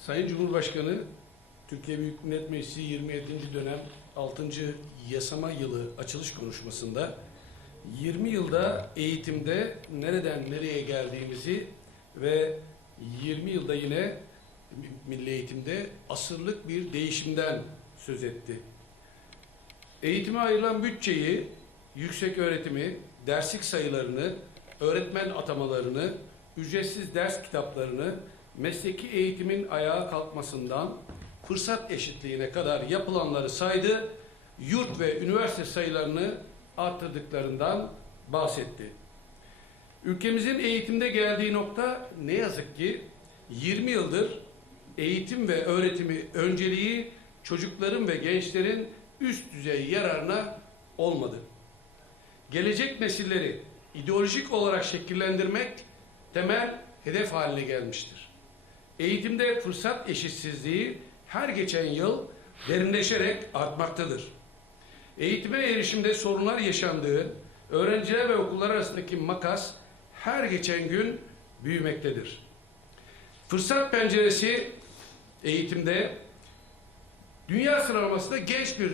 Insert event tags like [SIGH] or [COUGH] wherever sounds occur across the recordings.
Sayın Cumhurbaşkanı, Türkiye Büyük Millet Meclisi 27. dönem 6. yasama yılı açılış konuşmasında 20 yılda eğitimde nereden nereye geldiğimizi ve 20 yılda yine milli eğitimde asırlık bir değişimden söz etti. Eğitime ayrılan bütçeyi, yüksek öğretimi, derslik sayılarını, öğretmen atamalarını, ücretsiz ders kitaplarını, mesleki eğitimin ayağa kalkmasından fırsat eşitliğine kadar yapılanları saydı, yurt ve üniversite sayılarını arttırdıklarından bahsetti. Ülkemizin eğitimde geldiği nokta ne yazık ki 20 yıldır eğitim ve öğretimi önceliği çocukların ve gençlerin üst düzey yararına olmadı. Gelecek nesilleri ideolojik olarak şekillendirmek temel hedef haline gelmiştir. Eğitimde fırsat eşitsizliği her geçen yıl derinleşerek artmaktadır. Eğitime erişimde sorunlar yaşandığı, öğrenciler ve okullar arasındaki makas her geçen gün büyümektedir. Fırsat penceresi eğitimde dünya sıralamasında genç bir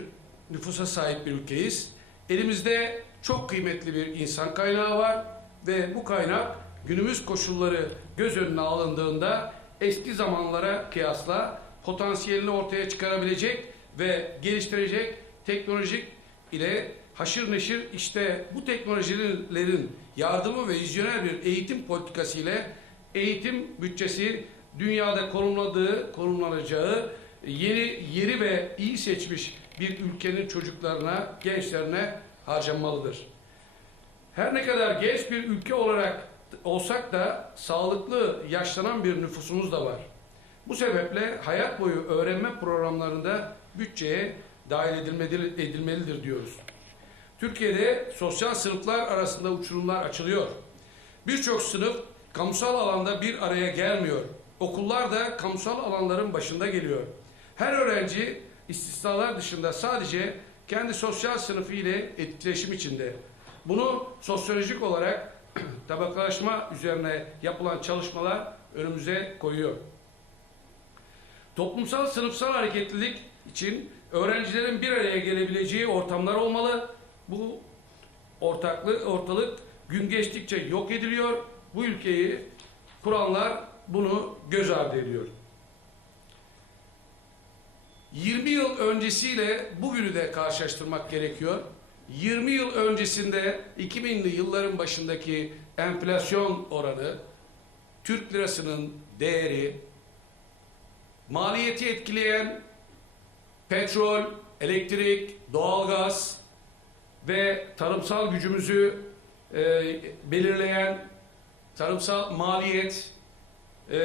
nüfusa sahip bir ülkeyiz. Elimizde çok kıymetli bir insan kaynağı var ve bu kaynak günümüz koşulları göz önüne alındığında eski zamanlara kıyasla potansiyelini ortaya çıkarabilecek ve geliştirecek teknolojik ile haşır neşir işte bu teknolojilerin yardımı ve vizyoner bir eğitim politikası ile eğitim bütçesi dünyada konumladığı, konumlanacağı yeni yeri ve iyi seçmiş bir ülkenin çocuklarına, gençlerine harcanmalıdır. Her ne kadar genç bir ülke olarak olsak da sağlıklı yaşlanan bir nüfusumuz da var. Bu sebeple hayat boyu öğrenme programlarında bütçeye dahil edilmelidir, diyoruz. Türkiye'de sosyal sınıflar arasında uçurumlar açılıyor. Birçok sınıf kamusal alanda bir araya gelmiyor. Okullar da kamusal alanların başında geliyor. Her öğrenci istisnalar dışında sadece kendi sosyal sınıfı ile etkileşim içinde. Bunu sosyolojik olarak [CLEARS THROAT] tabakalaşma üzerine yapılan çalışmalar önümüze koyuyor. Toplumsal sınıfsal hareketlilik için öğrencilerin bir araya gelebileceği ortamlar olmalı. Bu ortaklık, ortalık gün geçtikçe yok ediliyor. Bu ülkeyi kuranlar bunu göz ardı ediyor. 20 yıl öncesiyle bugünü de karşılaştırmak gerekiyor. 20 yıl öncesinde 2000'li yılların başındaki enflasyon oranı, Türk lirasının değeri, maliyeti etkileyen petrol, elektrik, doğalgaz ve tarımsal gücümüzü e, belirleyen tarımsal maliyet, e,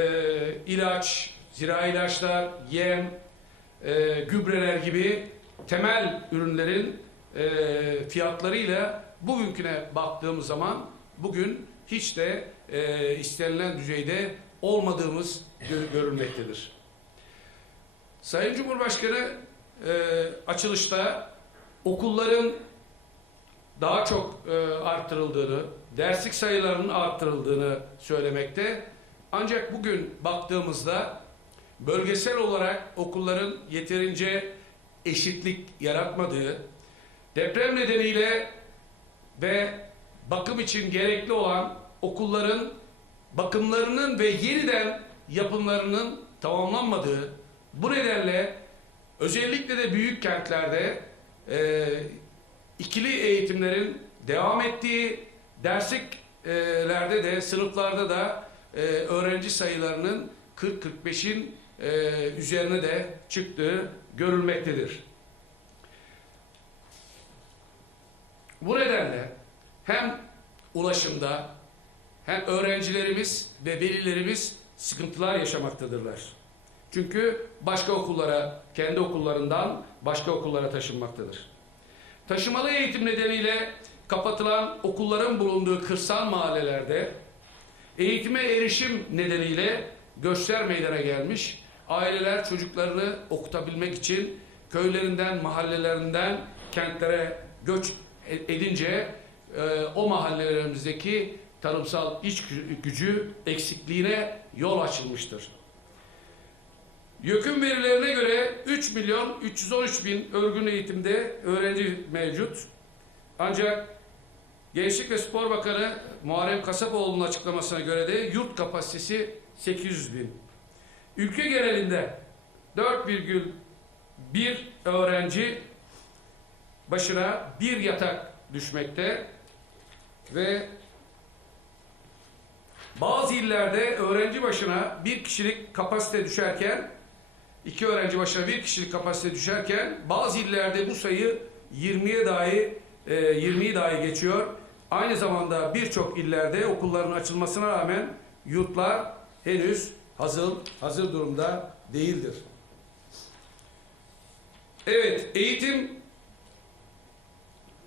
ilaç, zira ilaçlar, yem, e, gübreler gibi temel ürünlerin e, fiyatlarıyla bugünküne baktığımız zaman bugün hiç de e, istenilen düzeyde olmadığımız gör- görülmektedir. Sayın Cumhurbaşkanı e, açılışta okulların daha çok e, arttırıldığını, derslik sayılarının arttırıldığını söylemekte. Ancak bugün baktığımızda bölgesel olarak okulların yeterince eşitlik yaratmadığı, deprem nedeniyle ve bakım için gerekli olan okulların bakımlarının ve yeniden yapımlarının tamamlanmadığı, bu nedenle özellikle de büyük kentlerde e, ikili eğitimlerin devam ettiği, dersliklerde de, sınıflarda da e, öğrenci sayılarının 40-45'in e, üzerine de çıktığı görülmektedir. Bu nedenle hem ulaşımda hem öğrencilerimiz ve velilerimiz sıkıntılar yaşamaktadırlar. Çünkü başka okullara, kendi okullarından başka okullara taşınmaktadır. Taşımalı eğitim nedeniyle kapatılan okulların bulunduğu kırsal mahallelerde eğitime erişim nedeniyle göçler meydana gelmiş. Aileler çocuklarını okutabilmek için köylerinden, mahallelerinden kentlere göç edince e, o mahallelerimizdeki tarımsal iç gü- gücü eksikliğine yol açılmıştır. YÖK'ün verilerine göre 3 milyon 313 bin örgün eğitimde öğrenci mevcut. Ancak Gençlik ve Spor Bakanı Muharrem Kasapoğlu'nun açıklamasına göre de yurt kapasitesi 800 bin. Ülke genelinde 4,1 öğrenci başına bir yatak düşmekte ve bazı illerde öğrenci başına bir kişilik kapasite düşerken iki öğrenci başına bir kişilik kapasite düşerken bazı illerde bu sayı 20'ye dahi e, 20'yi dahi geçiyor. Aynı zamanda birçok illerde okulların açılmasına rağmen yurtlar henüz hazır hazır durumda değildir. Evet, eğitim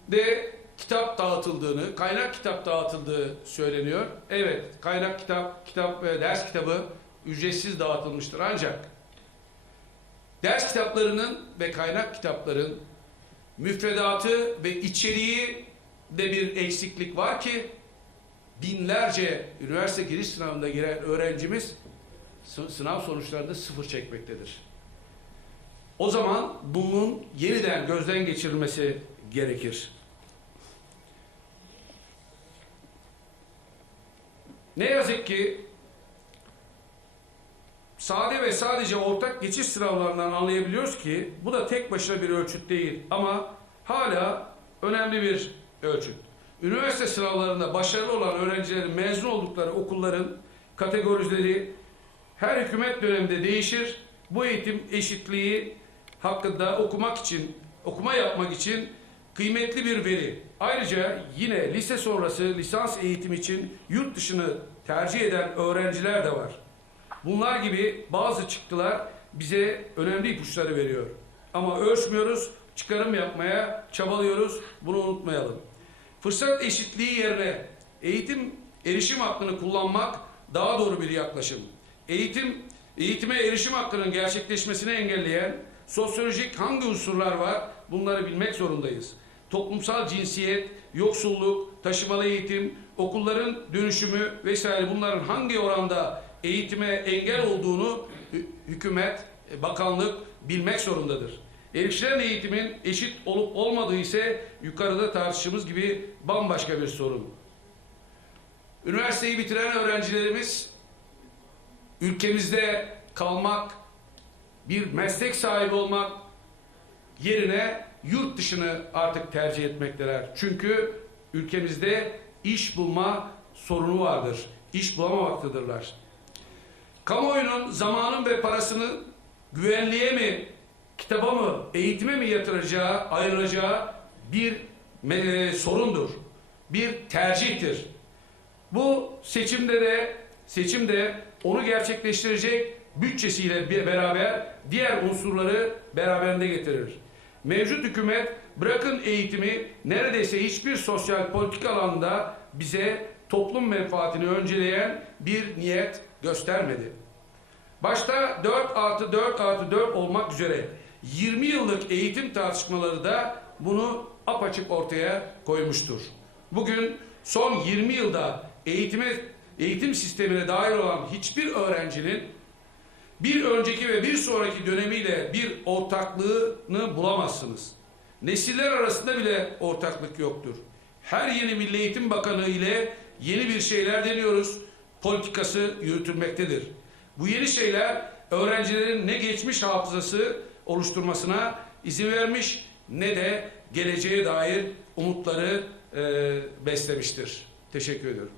de kitap dağıtıldığını, kaynak kitap dağıtıldığı söyleniyor. Evet, kaynak kitap, kitap ve ders kitabı ücretsiz dağıtılmıştır. Ancak ders kitaplarının ve kaynak kitapların müfredatı ve içeriği de bir eksiklik var ki binlerce üniversite giriş sınavında giren öğrencimiz sı- sınav sonuçlarında sıfır çekmektedir. O zaman bunun yeniden gözden geçirilmesi gerekir. Ne yazık ki sade ve sadece ortak geçiş sınavlarından anlayabiliyoruz ki bu da tek başına bir ölçüt değil ama hala önemli bir ölçüt. Üniversite sınavlarında başarılı olan öğrencilerin mezun oldukları okulların kategorileri her hükümet döneminde değişir. Bu eğitim eşitliği hakkında okumak için, okuma yapmak için kıymetli bir veri. Ayrıca yine lise sonrası lisans eğitim için yurt dışını tercih eden öğrenciler de var. Bunlar gibi bazı çıktılar bize önemli ipuçları veriyor. Ama ölçmüyoruz, çıkarım yapmaya çabalıyoruz. Bunu unutmayalım. Fırsat eşitliği yerine eğitim erişim hakkını kullanmak daha doğru bir yaklaşım. Eğitim eğitime erişim hakkının gerçekleşmesini engelleyen sosyolojik hangi unsurlar var? Bunları bilmek zorundayız. Toplumsal cinsiyet, yoksulluk, taşımalı eğitim, okulların dönüşümü vesaire bunların hangi oranda eğitime engel olduğunu hü- hükümet, e, bakanlık bilmek zorundadır. Erişilen eğitimin eşit olup olmadığı ise yukarıda tartıştığımız gibi bambaşka bir sorun. Üniversiteyi bitiren öğrencilerimiz ülkemizde kalmak, bir meslek sahibi olmak yerine yurt dışını artık tercih etmekteler. Çünkü ülkemizde iş bulma sorunu vardır. İş bulamaktadırlar. Kamuoyunun zamanın ve parasını güvenliğe mi, kitaba mı, eğitime mi yatıracağı, ayıracağı bir me- sorundur. Bir tercihtir. Bu seçimde de seçimde onu gerçekleştirecek bütçesiyle beraber diğer unsurları beraberinde getirir. Mevcut hükümet bırakın eğitimi neredeyse hiçbir sosyal politik alanda bize toplum menfaatini önceleyen bir niyet göstermedi. Başta 4 artı 4 artı 4 olmak üzere 20 yıllık eğitim tartışmaları da bunu apaçık ortaya koymuştur. Bugün son 20 yılda eğitime eğitim sistemine dahil olan hiçbir öğrencinin bir önceki ve bir sonraki dönemiyle bir ortaklığını bulamazsınız. Nesiller arasında bile ortaklık yoktur. Her yeni Milli Eğitim Bakanı ile yeni bir şeyler deniyoruz. Politikası yürütülmektedir. Bu yeni şeyler öğrencilerin ne geçmiş hafızası oluşturmasına izin vermiş ne de geleceğe dair umutları eee, beslemiştir. Teşekkür ediyorum.